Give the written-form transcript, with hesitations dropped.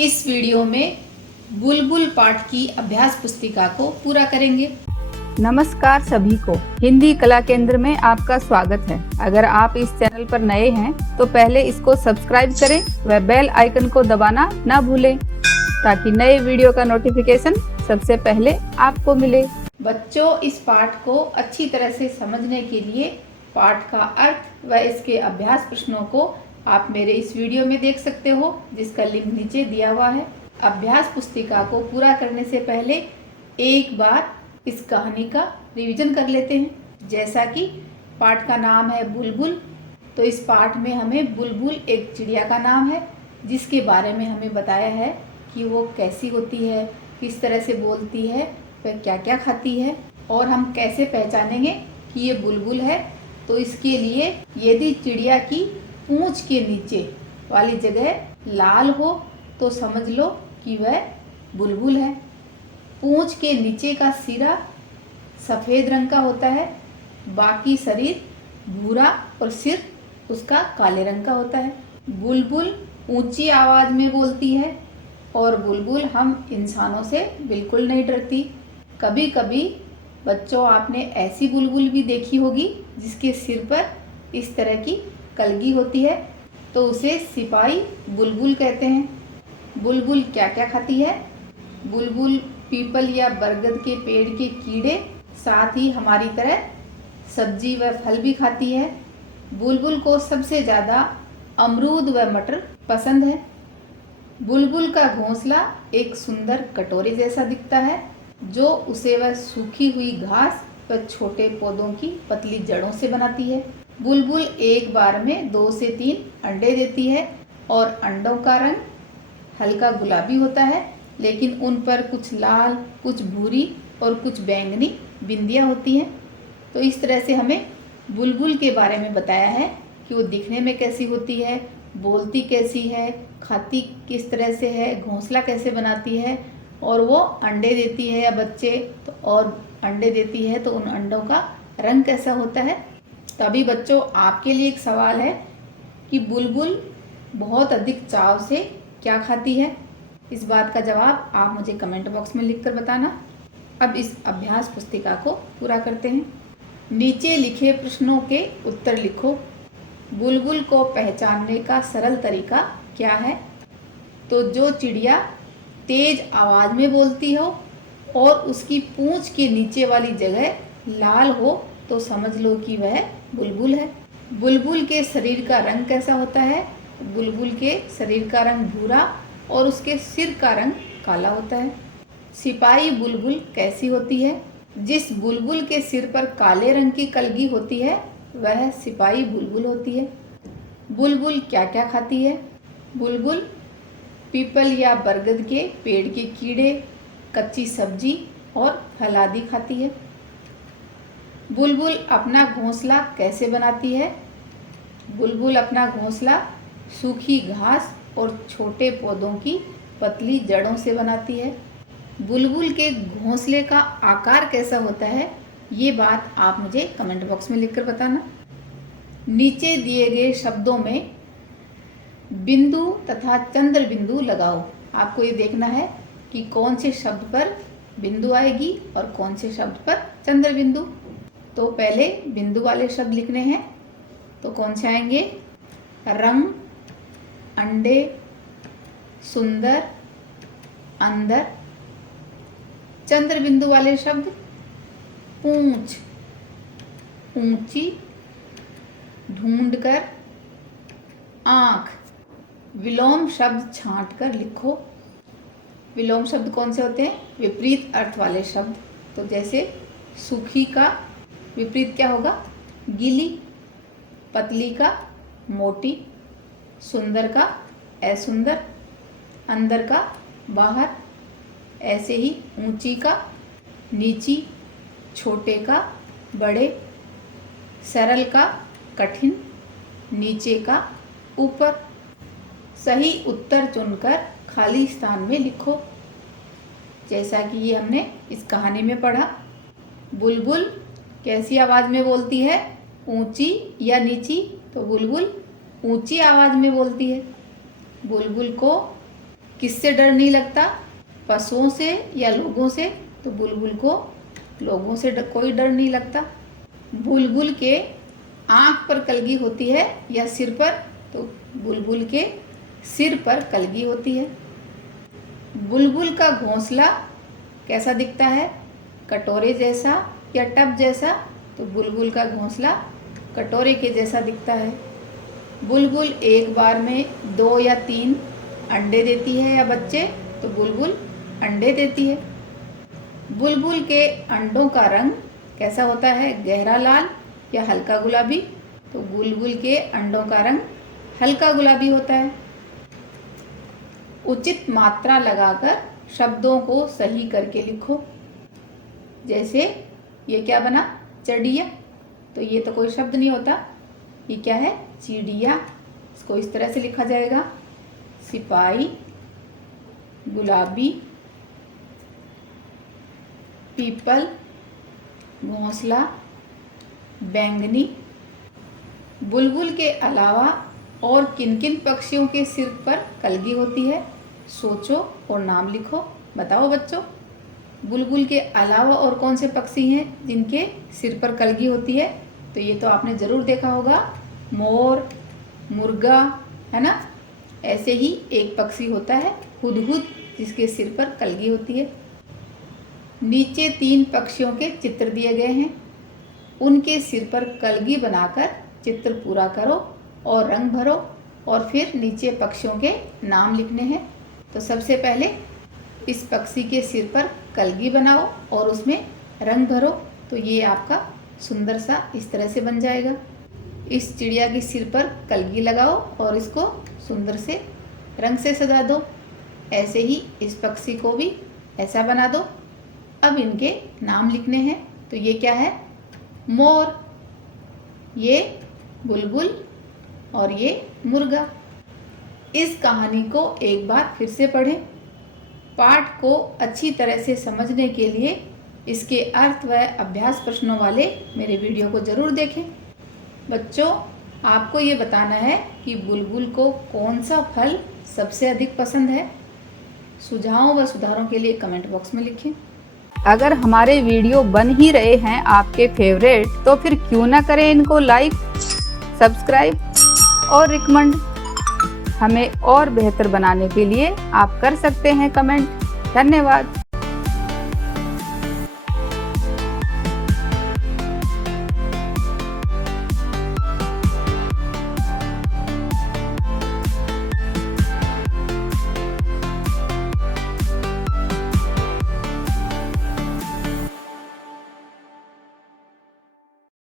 इस वीडियो में बुलबुल पाठ की अभ्यास पुस्तिका को पूरा करेंगे। नमस्कार सभी को, हिंदी कला केंद्र में आपका स्वागत है। अगर आप इस चैनल पर नए हैं तो पहले इसको सब्सक्राइब करें व बेल आइकन को दबाना ना भूलें ताकि नए वीडियो का नोटिफिकेशन सबसे पहले आपको मिले। बच्चों, इस पाठ को अच्छी तरह से समझने के लिए पाठ का अर्थ व इसके अभ्यास प्रश्नों को आप मेरे इस वीडियो में देख सकते हो, जिसका लिंक नीचे दिया हुआ है। अभ्यास पुस्तिका को पूरा करने से पहले एक बार इस कहानी का रिवीजन कर लेते हैं। जैसा कि पाठ का नाम है बुलबुल, तो इस पाठ में हमें बुलबुल एक चिड़िया का नाम है, जिसके बारे में हमें बताया है कि वो कैसी होती है, किस तरह से बोलती है, वह क्या क्या खाती है और हम कैसे पहचानेंगे कि ये बुलबुल है। तो इसके लिए यदि चिड़िया की पूंछ के नीचे वाली जगह लाल हो तो समझ लो कि वह बुलबुल है। पूंछ के नीचे का सिरा सफ़ेद रंग का होता है, बाकी शरीर भूरा और सिर उसका काले रंग का होता है। बुलबुल ऊंची आवाज़ में बोलती है और बुलबुल हम इंसानों से बिल्कुल नहीं डरती। कभी कभी बच्चों, आपने ऐसी बुलबुल भी देखी होगी जिसके सिर पर इस तरह की कलगी होती है, तो उसे सिपाही बुलबुल कहते हैं। बुलबुल क्या क्या खाती है? बुलबुल पीपल या बरगद के पेड़ के कीड़े, साथ ही हमारी तरह सब्जी व फल भी खाती है। बुलबुल को सबसे ज़्यादा अमरूद व मटर पसंद है। बुलबुल का घोंसला एक सुंदर कटोरे जैसा दिखता है, जो उसे वह सूखी हुई घास व छोटे पौधों की पतली जड़ों से बनाती है। बुलबुल एक बार में 2 से 3 अंडे देती है और अंडों का रंग हल्का गुलाबी होता है, लेकिन उन पर कुछ लाल, कुछ भूरी और कुछ बैंगनी बिंदियाँ होती हैं। तो इस तरह से हमें बुलबुल के बारे में बताया है कि वो दिखने में कैसी होती है, बोलती कैसी है, खाती किस तरह से है, घोंसला कैसे बनाती है और वो अंडे देती है या बच्चे तो और अंडे देती है तो उन अंडों का रंग कैसा होता है। तभी बच्चों, आपके लिए एक सवाल है कि बुलबुल बहुत अधिक चाव से क्या खाती है। इस बात का जवाब आप मुझे कमेंट बॉक्स में लिखकर बताना। अब इस अभ्यास पुस्तिका को पूरा करते हैं। नीचे लिखे प्रश्नों के उत्तर लिखो। बुलबुल को पहचानने का सरल तरीका क्या है? तो जो चिड़िया तेज आवाज़ में बोलती हो और उसकी पूंछ के नीचे वाली जगह लाल हो तो समझ लो कि वह बुलबुल है। बुलबुल के शरीर का रंग कैसा होता है? बुलबुल के शरीर का रंग भूरा और उसके सिर का रंग काला होता है। सिपाही बुलबुल कैसी होती है? जिस बुलबुल के सिर पर काले रंग की कलगी होती है वह सिपाही बुलबुल होती है। बुलबुल क्या क्या खाती है? बुलबुल पीपल या बरगद के पेड़ के कीड़े, कच्ची सब्जी और फल आदि खाती है। बुलबुल अपना घोंसला कैसे बनाती है? बुलबुल अपना घोंसला सूखी घास और छोटे पौधों की पतली जड़ों से बनाती है। बुलबुल के घोंसले का आकार कैसा होता है, ये बात आप मुझे कमेंट बॉक्स में लिखकर बताना। नीचे दिए गए शब्दों में बिंदु तथा चंद्र बिंदु लगाओ। आपको ये देखना है कि कौन से शब्द पर बिंदु आएगी और कौन से शब्द पर चंद्र बिंदु। तो पहले बिंदु वाले शब्द लिखने हैं, तो कौन से आएंगे? रंग, अंडे, सुंदर, अंदर। चंद्र बिंदु वाले शब्द पूंछ, ऊंची, ढूंढकर, आंख। विलोम शब्द छांट कर लिखो। विलोम शब्द कौन से होते हैं? विपरीत अर्थ वाले शब्द। तो जैसे सूखी का विपरीत क्या होगा? गीली। पतली का मोटी। सुंदर का असुंदर। अंदर का बाहर। ऐसे ही ऊंची का नीची। छोटे का बड़े। सरल का कठिन। नीचे का ऊपर। सही उत्तर चुनकर खाली स्थान में लिखो। जैसा कि ये हमने इस कहानी में पढ़ा। बुलबुल कैसी आवाज़ में बोलती है? ऊंची या नीची? तो बुलबुल ऊंची आवाज़ में बोलती है। बुलबुल को किससे डर नहीं लगता? पशुओं से या लोगों से? तो बुलबुल को लोगों से कोई डर नहीं लगता। बुलबुल के आँख पर कलगी होती है या सिर पर? तो बुलबुल के सिर पर कलगी होती है। बुलबुल का घोंसला कैसा दिखता है? कटोरे जैसा या टब जैसा? तो बुलबुल का घोंसला कटोरे के जैसा दिखता है। बुलबुल एक बार में 2 या 3 अंडे देती है या बच्चे? तो बुलबुल अंडे देती है। बुलबुल के अंडों का रंग कैसा होता है? गहरा लाल या हल्का गुलाबी? तो बुलबुल के अंडों का रंग हल्का गुलाबी होता है। उचित मात्रा लगाकर शब्दों को सही करके लिखो। जैसे ये क्या बना? चढ़िया। तो ये तो कोई शब्द नहीं होता, ये क्या है? चिड़िया। इसको इस तरह से लिखा जाएगा, सिपाही, गुलाबी, पीपल, घोंसला, बैंगनी। बुलबुल के अलावा और किन किन पक्षियों के सिर पर कलगी होती है? सोचो और नाम लिखो। बताओ बच्चों, बुलबुल के अलावा और कौन से पक्षी हैं जिनके सिर पर कलगी होती है? तो ये तो आपने ज़रूर देखा होगा, मोर, मुर्गा, है ना। ऐसे ही एक पक्षी होता है हुदहुद, जिसके सिर पर कलगी होती है। नीचे 3 पक्षियों के चित्र दिए गए हैं, उनके सिर पर कलगी बनाकर चित्र पूरा करो और रंग भरो और फिर नीचे पक्षियों के नाम लिखने हैं। तो सबसे पहले इस पक्षी के सिर पर कलगी बनाओ और उसमें रंग भरो। तो ये आपका सुंदर सा इस तरह से बन जाएगा। इस चिड़िया के सिर पर कलगी लगाओ और इसको सुंदर से रंग से सजा दो। ऐसे ही इस पक्षी को भी ऐसा बना दो। अब इनके नाम लिखने हैं। तो ये क्या है? मोर, ये बुलबुल और ये मुर्गा। इस कहानी को एक बार फिर से पढ़ें। पाठ को अच्छी तरह से समझने के लिए इसके अर्थ व अभ्यास प्रश्नों वाले मेरे वीडियो को ज़रूर देखें। बच्चों, आपको ये बताना है कि बुलबुल को कौन सा फल सबसे अधिक पसंद है। सुझावों व सुधारों के लिए कमेंट बॉक्स में लिखें। अगर हमारे वीडियो बन ही रहे हैं आपके फेवरेट, तो फिर क्यों ना करें इनको लाइक, सब्सक्राइब और रिकमेंड। हमें और बेहतर बनाने के लिए आप कर सकते हैं कमेंट। धन्यवाद।